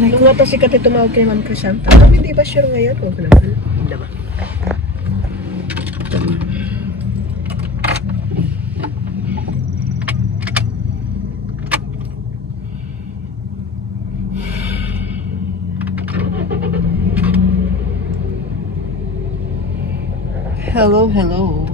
Nung nga pa sikat ito tumawag kay Ma'am Crisanta. Hindi ba sure ngayon? O naman. Hindi ba? Hello, hello.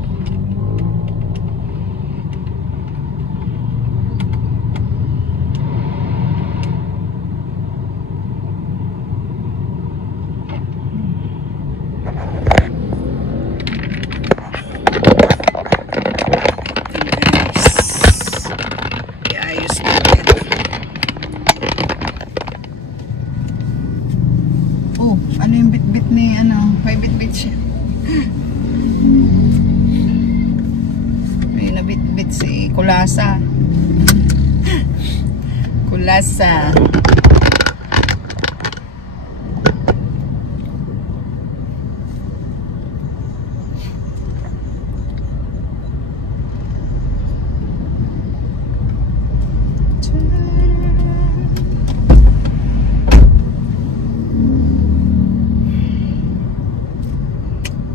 Ano yung bit-bit ni ano? May bit-bit siya. May nabit-bit si Kulasa. Kulasa.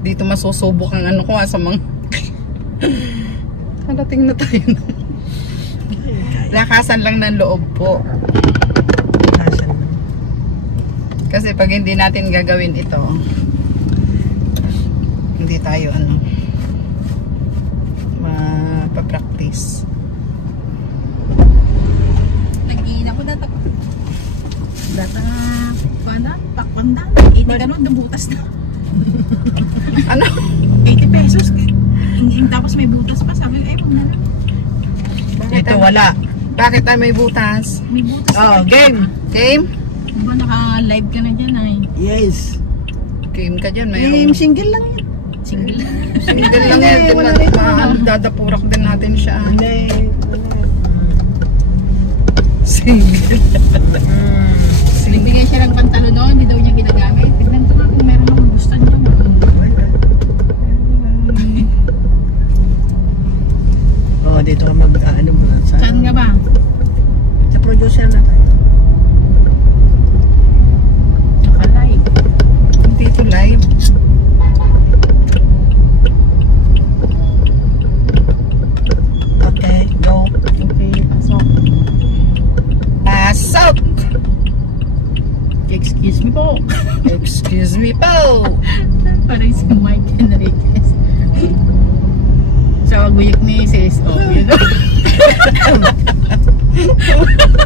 Dito masusubok ang ano ko sa mga halating na tayo na. Lakasan lang ng loob po. Lakasan lang. Kasi pag hindi natin gagawin ito, hindi tayo ano mapapractice. Nag-iina ko data pana pakpanda 80 ganun nabutas na. Ano? 80 pesos. Tapos may butas pa. Sabi ko, wag na lang. Ito wala. Bakit ay may butas? May butas Oh, pa. game. Game? Diba naka-live ka na dyan ay? Yes. Game ka dyan. Game, single lang yan. Single lang. Single lang yan. Di ba? Dadapurak din natin siya. Hindi. Single. Bibigyan siya ng pantalo noon. Hindi daw niya ginagamit. Tignan ko nga kung meron akong gusto niya. Oh, dito ka mag-ano mo. Saan nga ba? Sa producer na tayo. Naka-live. Dito live. Okay, go. Okay, pasok. Pasok! Excuse me po. Excuse me po! Parang si Mike Enriquez. Sa guyak ni sis. Oh, yun.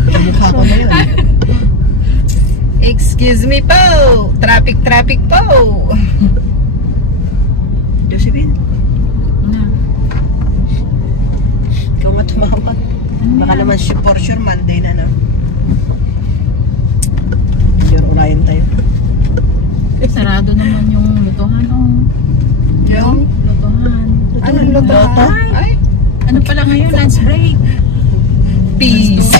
Mukha ko na yun. Excuse me po! Traffic po! Josephine, Na. ikaw matumawag. Baka naman for sure Monday na, no? Sure, urayan tayo. Sarado naman yung lutuhan. Oh. Yung? Lutuhan. Anong loto? Ay! Ano pala ngayon? Lunch break. Peace!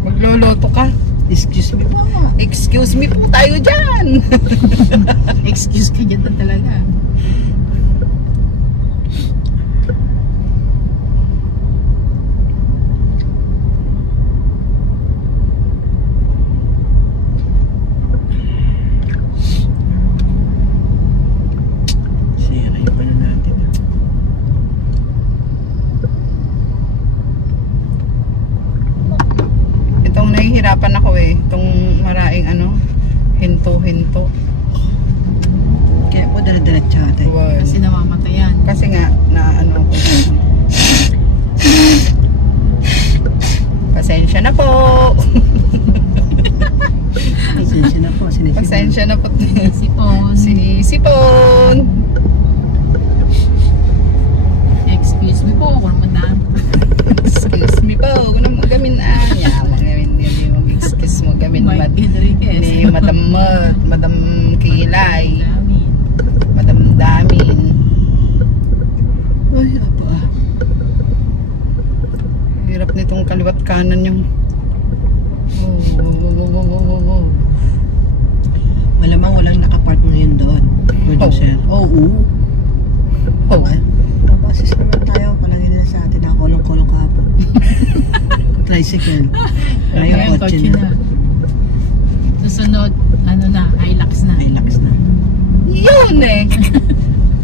Magloloto ka. Excuse me po. Excuse me po tayo dyan! Excuse ka dyan talaga. Sira yung ano natin. Itong nahihirapan ako eh. Itong maraing ano, hinto-hinto. Kaya po dala-diretso tayo. Kasi namamatayan. Kasi nga, na ano ko. Pasensya na po. Pasensya na po. Pasensya na po. Sipon. Sinisipon. Excuse me po. Kung madam. Excuse me po. Kung naman magamin anya. Magamin din yung excuse mo. Gamin Mike Enriquez. ni Madam Kilay. Dami. Madam Damin. Ay, apa. Hirap nitong kaliwat kanan yung Malamang walang nakapark ngayon doon. Producer. Oo. Oh. Papasis naman tayo. Palagi nila sa atin. Nakakulong-kulong kahapon. tricycle. Ngayon, kotse na. Susunod, ano na, Hilux na. Hilux na. Yun eh.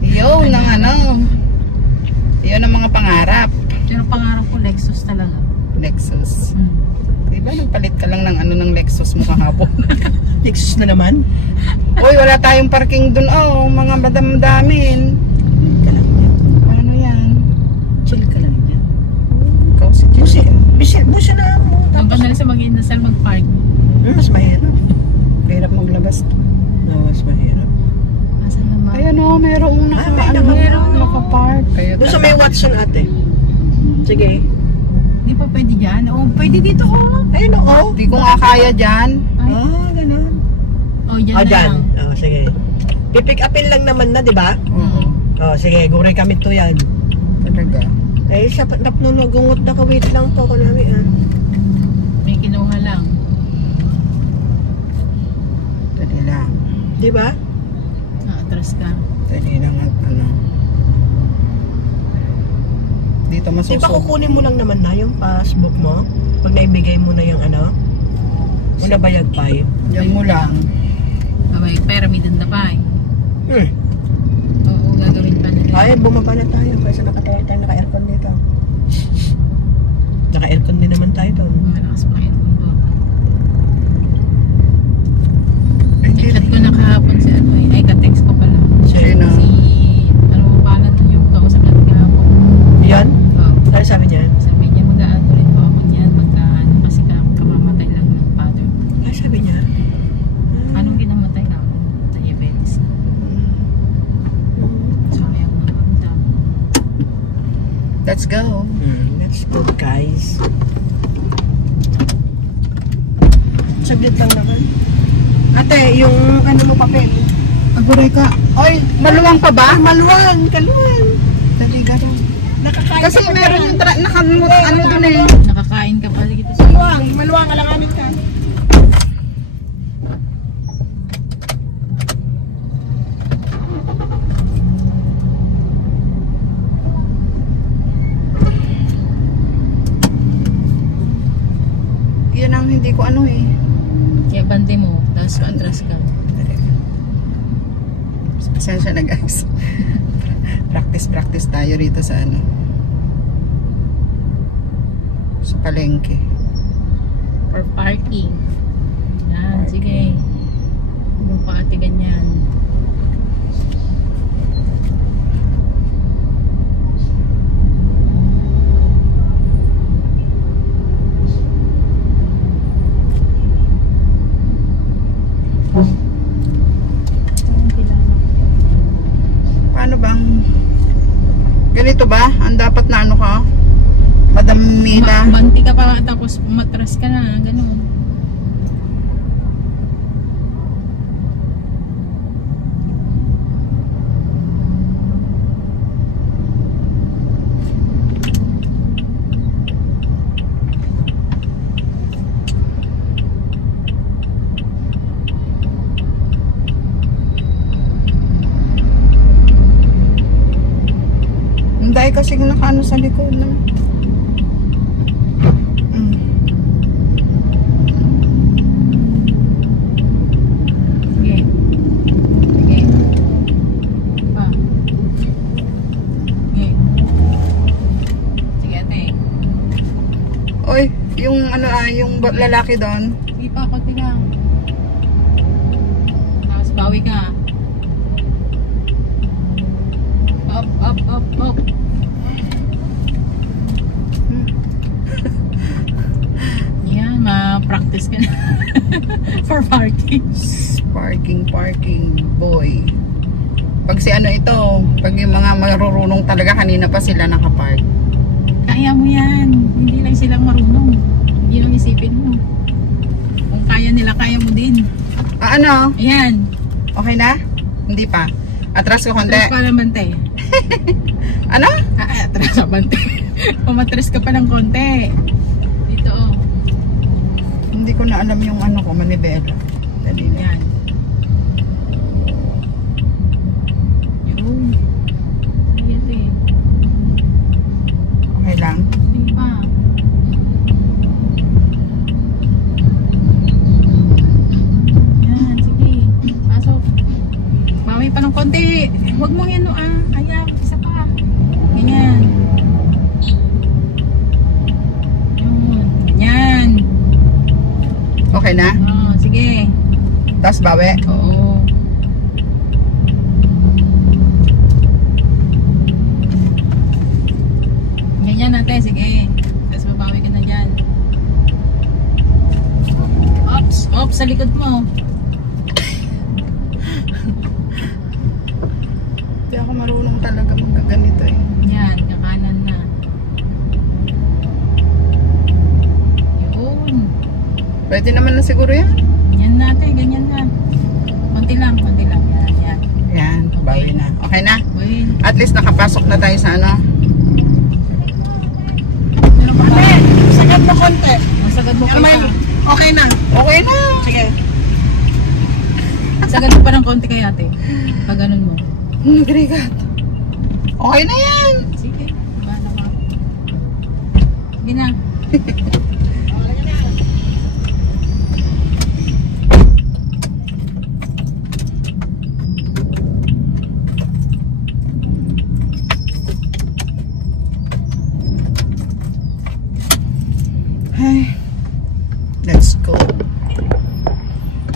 Yun ang ano. Yun ang mga pangarap. Pero pangarap ko, Lexus talaga. Lexus. Hmm. Diba nagpalit ka lang ng ano ng Lexus mo kahapon? Lexus na naman. Uy, wala tayong parking dun. Oh, mga madam-damin. Ka lang yan. Ano yan? Chill ka lang yan. Ikaw si Busi na mo. Doon ka na rin sa mag-inasal mag-park. Mas mahirap. Hirap maglabas. No, mas mahirap. Asan naman? Ayan o, merong naka, may ano, meron, no? naka-park. Kaya Doon sa may Watson ate. Sige. Di pa pwede dyan? Oo, pwede dito oh. Ayun oo. Hindi ko nga kaya dyan. Ay, Ganun. oh, dyan Oh, na dyan. lang. Oh, sige. Pipick upin lang naman na, di ba? Oo. Oh, sige. Guray kami to yan. Talaga. Ay, siya napununod na kawit lang to ko namin ah. May kinuha lang. Dali lang. Di ba? Atras ka. Dali lang at ano. Dito Di ba masusog. kukunin mo lang naman na yung passbook mo? Pag naibigay mo na yung ano? Wala bayag pa eh. Diyan mo lang. Abay, pera may danda pa eh. Oo, gagawin pa nila. Ay, bumaba na tayo kasi nakatayo tayo naka-aircon dito. Naka-aircon din naman tayo doon. Malakas pa yun kung doon. Hindi Chat ko na kahapon si ano eh. Ay, ka-text ko pala. Sino? Si, ano mo pala nun yung kausap natin kahapon. Yan? Oo. Ano sabi niya? Sabi niya, mag-aano rin po ako niyan pagka ano, kasi kamamatay lang ng father. Ay, sabi niya? Anong ginamatay ka? Diabetes na. So, ayaw na mamdam. Let's go. That's good, guys. Saglit lang naman. Ate, yung ano mo papel? Aguray ka. Oy, maluwang pa ba? Maluwang, kaluwang. Dali ka lang. Nakakain Kasi meron yung ano dun eh. Nakakain ka pala dito sa Maluwang, alanganin ka. Yan ang hindi ko ano eh. Kaya bante mo, tapos atras ka. Pasensya na guys. Practice tayo rito sa ano. Sa palengke. For parking. Yan, sige. Huwag pa ate ganyan. Paano bang ganito ba? Ang dapat na ano ka? Madam Mina. Banti ka pa tapos matras ka na, gano'n. Hindi kasi nakaano sa likod na. Sige. Sige. Pa. Sige. Sige ate. Oy, yung ano yung lalaki doon. Sige pa, konti lang. Tapos bawi ka. Up, up, up, up. Yan, ma-practice ka na. For parking. Parking boy. Pag si ano ito, pag yung mga marurunong talaga, kanina pa sila nakapark. Kaya mo yan. Hindi lang silang marunong. Yun ang isipin mo. Kung kaya nila, kaya mo din. Ah, ano? Ayan. Okay na? Hindi pa. Atras ko konti. Atras pa ng bante. Ano? Atras sa bante. Pumatras ka pa ng konti. Dito oh. Hindi ko na alam yung ano ko, manibela. Dali na. Yan. Yun. Ayan eh. Okay lang. Hindi pa. bukas bawi. Oo. Ganyan natin, sige. Tapos mabawi ka na dyan. Ops, sa likod mo. Hindi ako marunong talaga magkaganito eh. Yan, kakanan na. Yun. Pwede naman na siguro yan. Yan natin, ganyan na. Konti lang, konti lang. Yan, yan. Yan, bawi na. Okay na? Uy, At least nakapasok na tayo sa ano. meron pa ba? Sagad mo konti. Masagad mo pa May, pa. okay na. Okay na. Sige. Sagad mo pa ng konti kay ate. Pag ganun mo. Nagrigat. Okay na yan. Sige, bahala ka. Sige na. Ay, let's go.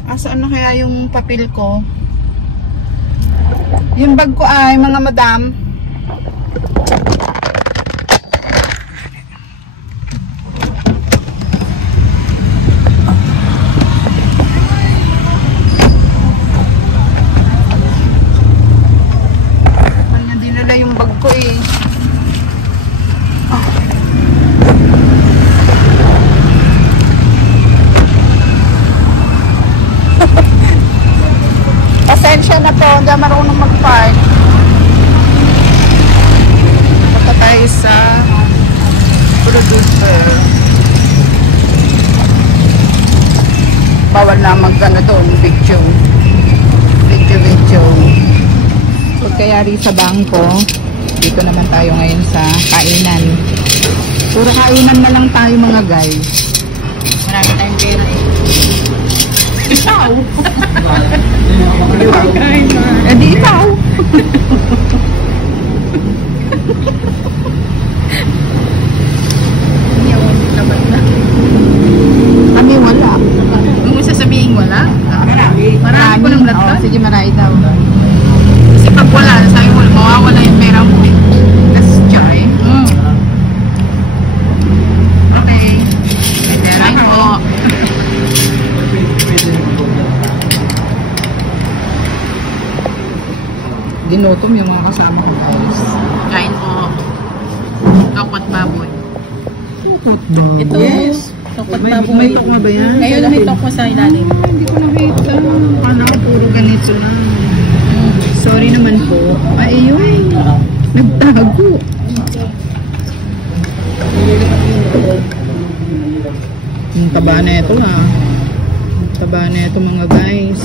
Asaan na kaya yung papel ko? Yung bag ko ay, mga madam. Kanya dinala yung bag ko eh. Pasensya na po, hindi marunong mag-park. Punta tayo sa producer. Bawal na mag-ano doon, video. Pagkayari sa bangko, dito naman tayo ngayon sa kainan. Puro kainan na lang tayo mga guys. Marami tayong pera eh. Ikaw! Eh di ikaw! Kami wala. Huwag mo sasabihin wala. Marami ko ng blood Oo, card. sige, marami daw. Kasi pag wala, sabi mo, mawawala yung pera mo eh. That's joy. Okay. Kain po. Ginutom yung mga kasama ko guys. Kain po. Tokot baboy. Tukot ba? Ito. Yes. Tokot May baboy. tokma ba yan? Ngayon may toko sa ilalim. Hindi ko nakita. Akala ko puro ganito na. Sorry naman po. Ay, yun. Nagtago. Ang taba na ito ha. Ang taba na ito mga guys.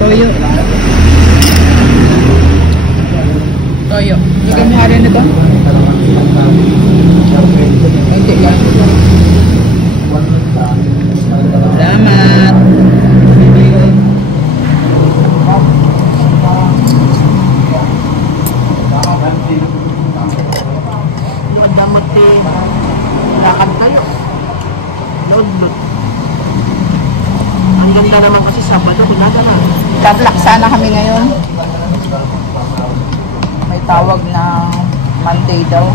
Toyo. Toyo. Hindi ka mahari na ito? Hindi lang. Salamat. Yung damot eh. Lakad kayo. Load. Ang ganda naman kasi Sabado, kinaga na. Tablak sana kami ngayon. May tawag na Monday daw.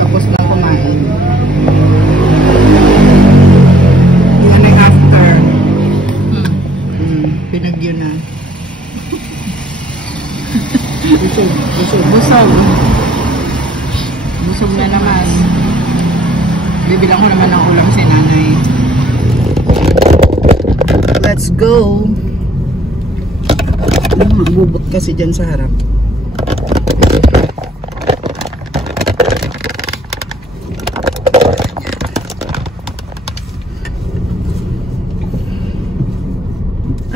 Tapos na kumain. Yan ang after. Pinagyo na. Busog. Busog na naman. Bibilang ko naman ng ulam si nanay. Let's go. Magbubot kasi dyan sa harap.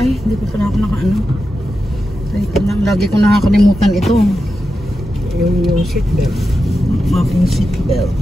Ay, hindi pa pala ako nakaano. Wait lang, lagi ko nakakalimutan ito. Yung seatbelt. Aking seatbelt.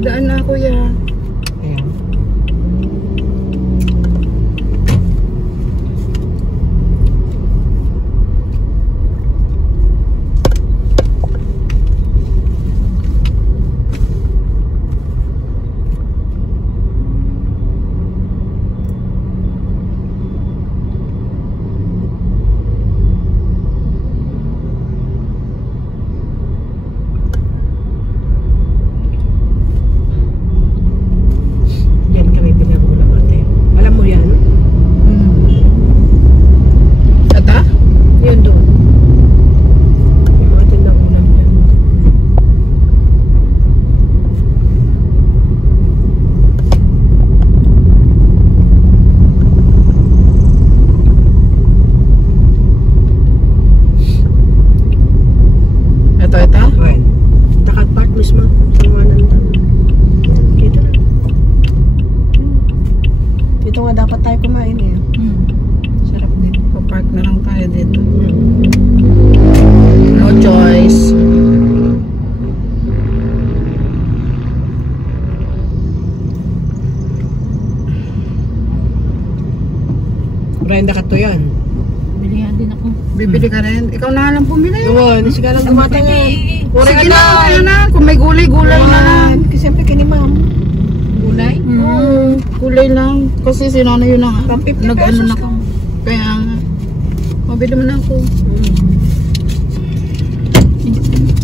Daan na, kuya. Ayan. Yan kami pinagulang ate. Alam mo yan? Ata? Yun doon. Yung atin na ulam yan. Ito, ito? Well, takad part mismo. Samanan doon. Dito na. Dito nga dapat tayo kumain eh. Sarap din. Pa-park na lang tayo dito. No choice. Brenda ka to yan. Bilihan din ako. Bibili ka rin. Ikaw na lang bumili. Doon, sige lang gumata nga. Sige na, kaya na. Kung may gulay-gulay na lang. Kasi siyempre kay ni ma'am. Gulay? Gulay lang. Kasi sinana yun na nga. Pang 50 Nag-ano pesos na ako. Kaya nga. Mabili mo na ako.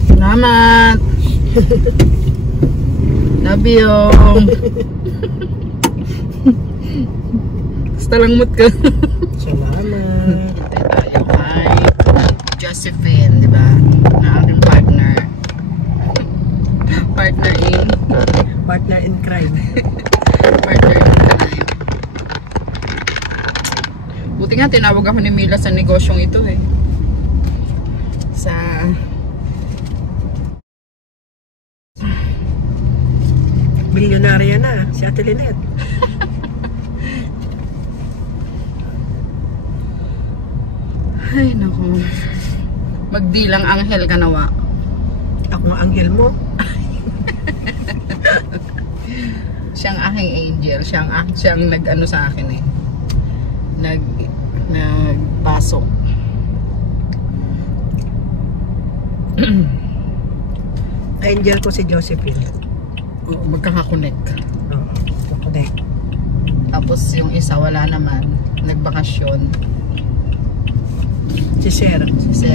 Salamat. Love you. Basta lang mood ka. Salamat. Tayo kay Josephine, di ba? Na aking partner. Partner in. Partner in crime. Partner in crime. Buti nga tinawag ako ni Mila sa negosyong ito eh. Sa Milyonarya na, si Ate Lynette. ay nako. Magdilang anghel ka nawa. Ako ang anghel mo. Siyang aking angel. Siyang nag-ano sa akin eh. Nagpasok. Angel ko si Josephine. Magkakakonek. Oo, kakunek. Tapos yung isa wala naman. Nagbakasyon. Si Sir. Si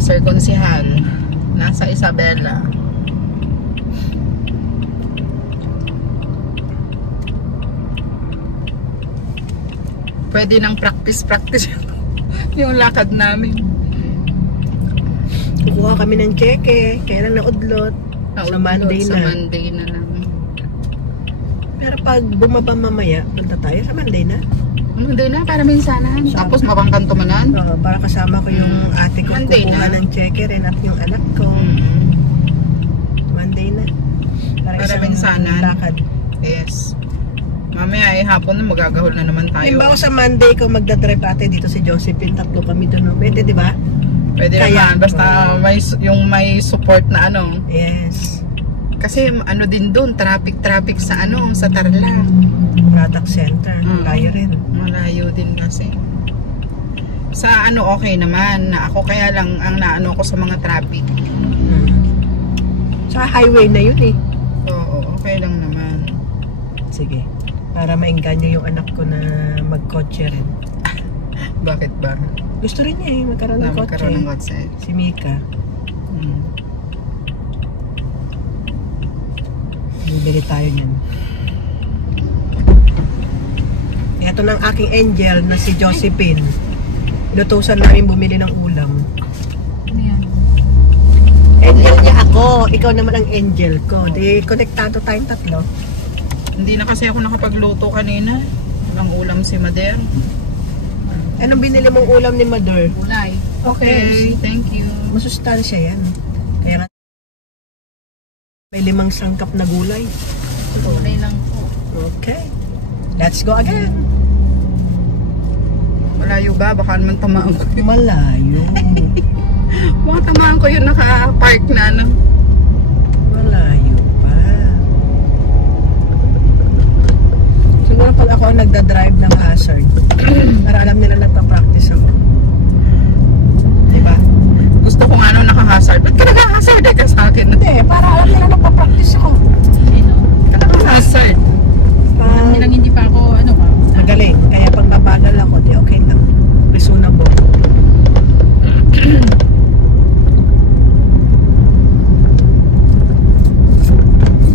Sir Consihal. Nasa Isabela. Pwede nang practice yung lakad namin. Kukuha kami ng cheque. Kaya lang naudlot. Sa Monday Sa na. Monday na lang. Pero pag bumaba mamaya, punta tayo sa Monday na. Monday na, para minsanan. Tapos mapangkantumanan. Oo, para kasama ko yung ate ko. Monday Kukuha na. ng cheque rin at yung anak ko. Monday na. Para isang minsanan. lakad. Yes. Mamaya hapon na magagahol na naman tayo. Halimbawa sa Monday ko magdadrive ate dito si Josephine. Tatlo kami doon. Pwede, di ba? Pwede Kaya, naman. Basta may support na ano. Yes. Kasi ano din doon, traffic sa sa Tarlac. Product center. Layo rin. Malayo din kasi. Sa okay naman. Na ako kaya lang ang naano ko sa mga traffic. Sa highway na yun eh. Oo, okay lang naman. Sige. Para maingganyo yung anak ko na magkotse rin. Bakit ba? Gusto rin niya eh, magkaroon ng kotse. Magkaroon ng kotse. Si Mika. Bibili tayo niyan. Ito ng aking angel na si Josephine. Inutusan namin bumili ng ulam. Ano yan? Angel niya ako. ikaw naman ang angel ko. Di, konektado tayong tatlo. Hindi na kasi ako nakapagluto kanina. Ang ulam si Mader. Anong binili mong ulam ni Mother? Gulay. Okay, thank you. Masustansya yan. Kaya nga, may 5 sangkap na gulay. Gulay lang po. Okay. Let's go again. Malayo ba? Baka naman tamaan ko. Malayo. Baka tamaan ko yung naka-park na ano. Malayo pa. Siguro pag ako ang nagda-drive ng hazard, para alam nila nagpa-practice ako. Diba? Gusto ko nga nung naka-hazard. Ba't ka naka-hazard ka sa akin? Hindi, para alam nila nagpa-practice ako. Sino? Ka naka-hazard. Alam nilang hindi pa ako, ano ba? Magaling. Kaya pag mabagal ako, di okay lang. Reasonable.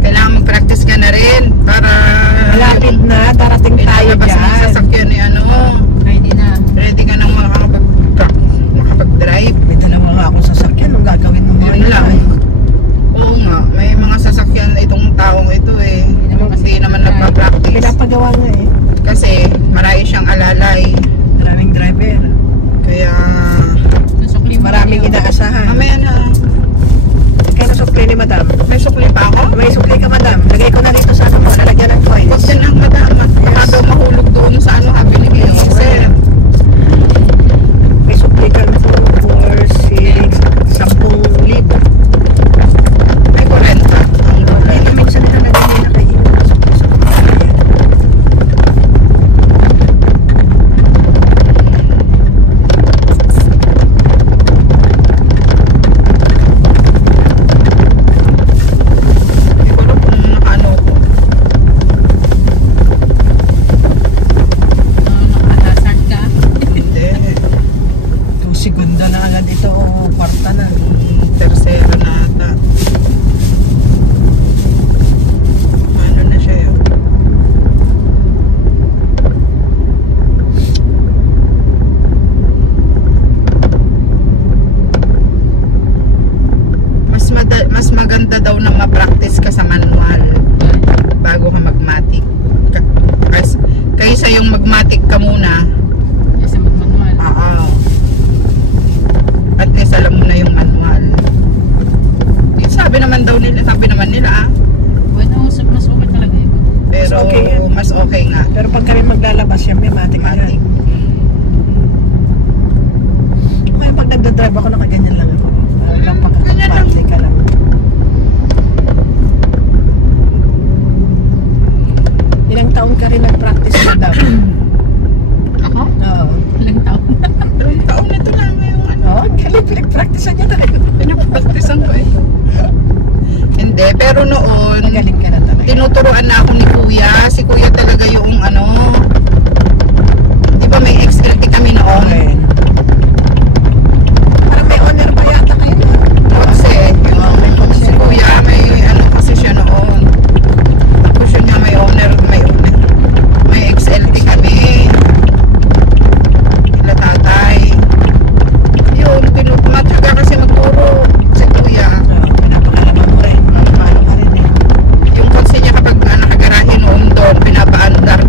Kailangan mag-practice ka na rin para Malapit na, darating tayo pinalabas mo yung dyan. sasakyan ni ano. Ready na. Ready ka nang makapag-drive. May dalawa nga akong sasakyan. Anong gagawin mo Yun lang. Oo nga, may mga sasakyan itong taong ito eh. Hindi naman nagpa-practice. Pinapagawa nga eh. Kasi marami siyang alalay. Maraming driver. Kaya Nasukli mo Maraming yun. inaasahan. mamaya na. Kaya nasukli ni Madam. May sukli pa ako? May sukli ka, Madam. Lagay ko na rito sa ano mo. Lalagyan ng Huwag coins. din lang madama. Baka daw mahulog doon sa ano ha, binigay yung sir. May sukli ka 2, 4, 6, 10,000. May 40. Ay, minsan na nalagay na kayo. Sukli. Hindi ko alam kung nakaano ko. Nakahasard ka. Hindi. 2 segunda na agad ito. Kwarta na. Tercero na ata. Ano na siya yun? Mas maganda daw na ma-practice ka sa manual bago ka mag-matic. Kaysa yung mag-matic ka muna. Kasi magmanual. Oo. At least alam mo na yung manual. Sabi naman nila ah. Bueno, mas okay talaga ito. Pero Mas okay yan. mas okay nga. Pero pag kami maglalabas, yan may matik na Matic. yan. Ngayon pag nagdadrive ako, nakaganyan lang ako. Parang pag Ganyan lang. matik ka lang. Ilang taon ka rin nag-practice, Madam? Ako? Oo. Ilang taon? Ilang taon na ito na yung ano. Oo, galing pinag-practicean niya talaga. Pinapagtisan ko eh. Hindi, pero noon, Magaling ka na talaga. tinuturuan na ako ni Kuya. Si Kuya talaga yung ano, di ba may XLT kami noon? Okay. Parang may honor pa yata kayo. Kasi, yung si Kuya, may ano kasi siya noon. Tapos yun nga may owner. May XLT kami. Kila tatay. Yun, matyaga kasi magturo si Kuya. Pinapakalaman mo rin. Paano ka rin eh. Yung kotse niya kapag nakagarahe noon doon, pinapaandar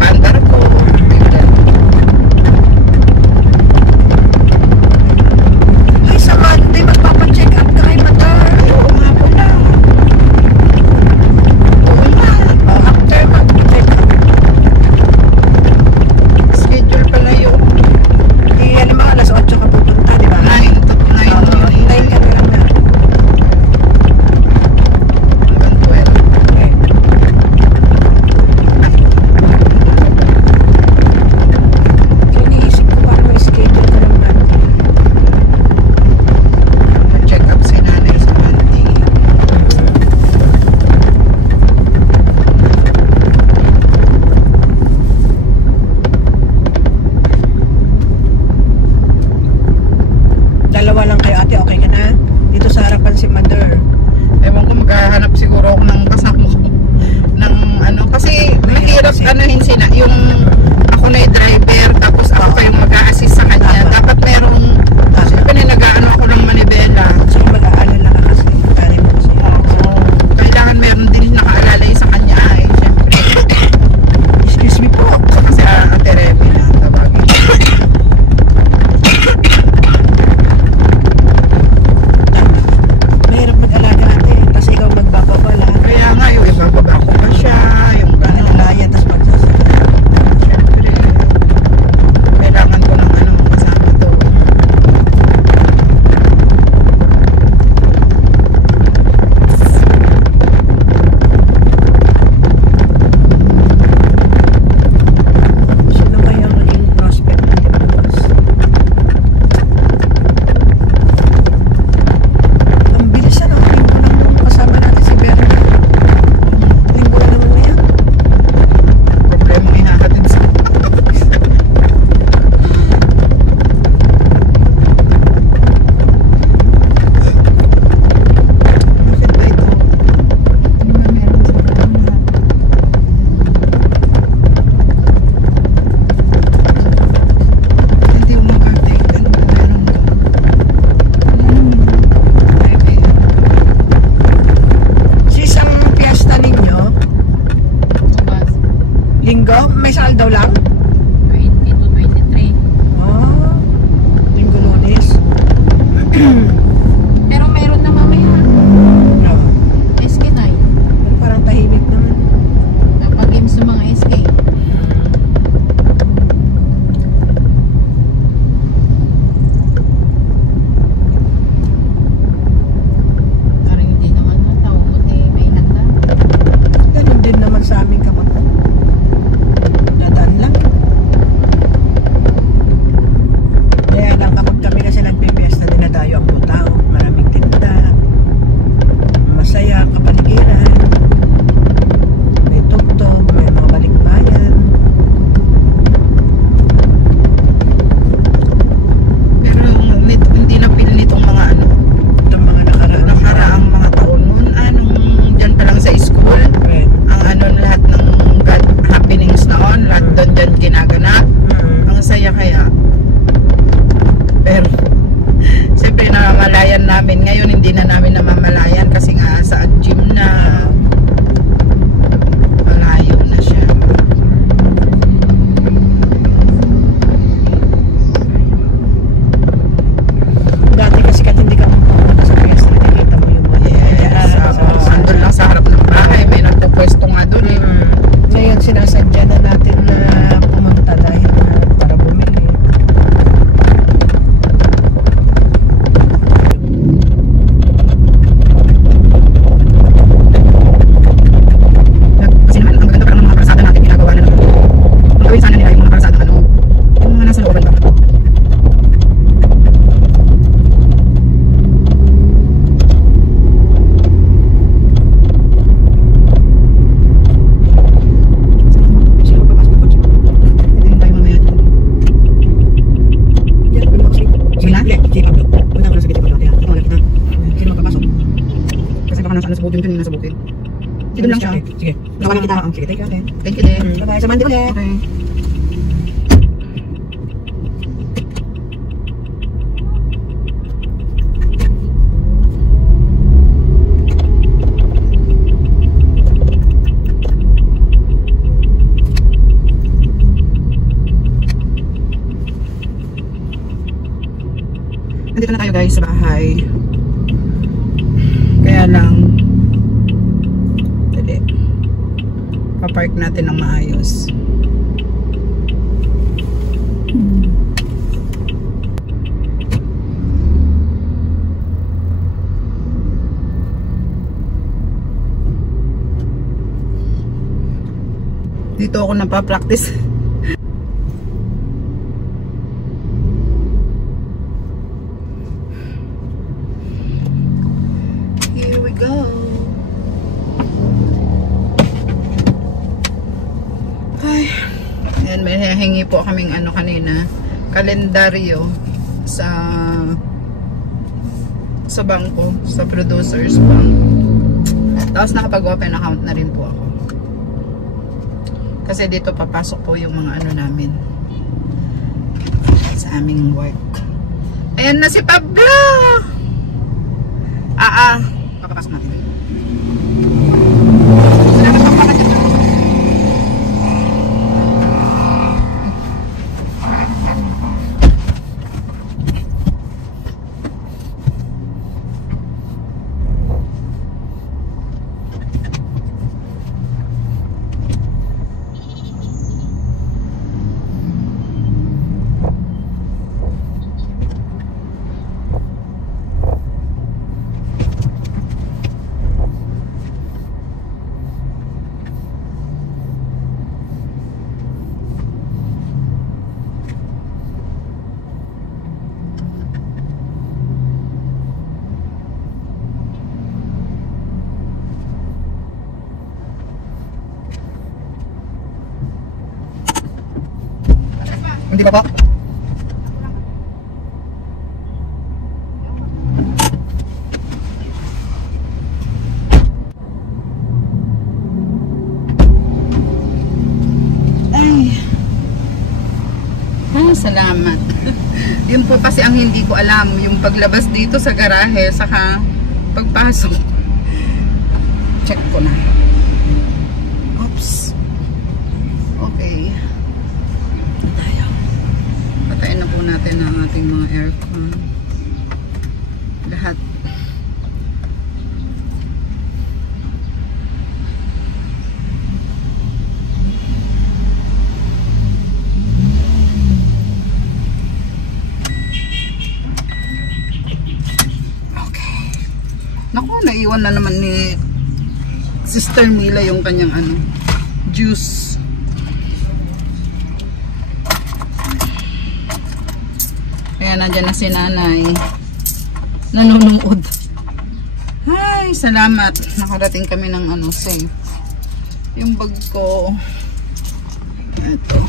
namin kanina sa bukid. Dito lang siya. Sige. Gawa lang kita. Sige, thank you. Okay. Thank you din. Bye-bye. Sa Monday ulit. Okay. Nandito na tayo guys sa bahay. Kaya lang dali. Pa-park natin ng maayos. Dito ako nagpa-practice. Here we go. Ay, ayan, may hingi po kaming ano kanina, kalendaryo sa bangko, sa Producers Bank. Tapos nakapag-open account na rin po ako. Kasi dito papasok po yung mga ano namin sa aming work. Ayan na si Pablo! Papapasok natin. Salamat po pa kanya. Hindi pa po. Salamat. Yun po kasi ang hindi ko alam, yung paglabas dito sa garahe saka pagpasok. Check ko na. Oops. Okay. Patayin na po natin ang ating mga aircon. Lahat. Naku, naiwan na naman ni Sister Mila yung kanyang ano, juice. Kaya nandyan na si nanay. Nanonood. Ay, salamat. Nakarating kami ng ano, safe. Yung bag ko. Ito.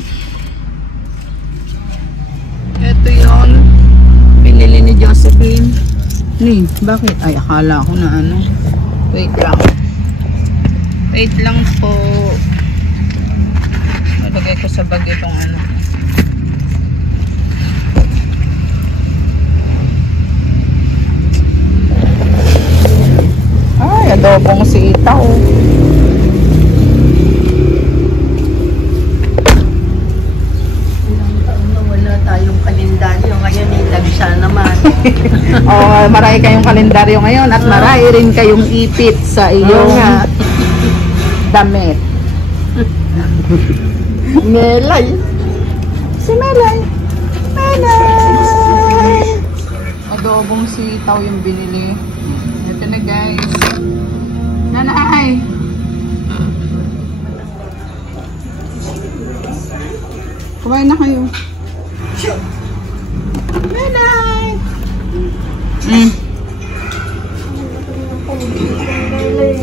Ito yun. Pinili ni Josephine. Ni, bakit? Ay, akala ko na ano. Wait lang. Wait lang po. Nalagay ko sa bag itong ano. Ay, adobong sitaw. Ilang taon na wala tayong kalendaryo. Ngayon ilagsa naman. Oh, marami kayong kalendaryo ngayon at marami rin kayong ipit sa iyong damit. Melay. Si Melay. Melay. Adobong sitaw yung binili. Ito na guys. Nanay. Kumain na kayo. Nanay.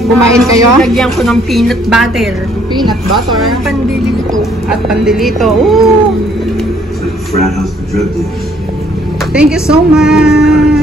Kumain kayo? Lagyan ko ng peanut butter. Peanut butter. Pandilito. At pandilito. Ooh. Thank you so much.